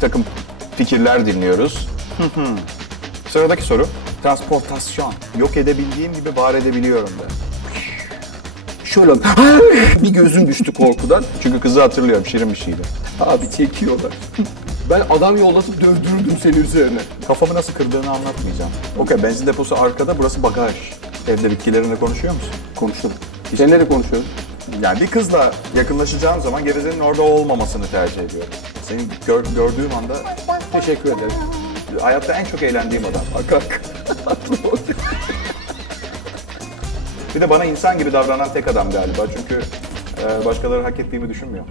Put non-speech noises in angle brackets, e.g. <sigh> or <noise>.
takım fikirler dinliyoruz. Sıradaki soru. Transportasyon. Yok edebildiğim gibi var edebiliyorum ben. Şöyle <laughs> bir gözüm düştü korkudan. Çünkü kızı hatırlıyorum şirin bir şeydi. Abi çekiyorlar. Ben adam yollatıp dövdürürdüm seni üzerine. Kafamı nasıl kırdığını anlatmayacağım. Okey benzin deposu arkada burası bagaj. Evde bitkilerinle konuşuyor musun? Konuşalım. Seninle konuşuyoruz. Yani bir kızla yakınlaşacağım zaman gevezenin orada olmamasını tercih ediyorum. Seni gör- gördüğüm anda Teşekkür ederim. hayatta en çok eğlendiğim adam. Bak bak. <laughs> Bir de bana insan gibi davranan tek adam galiba. Çünkü e, başkaları hak ettiğimi düşünmüyor.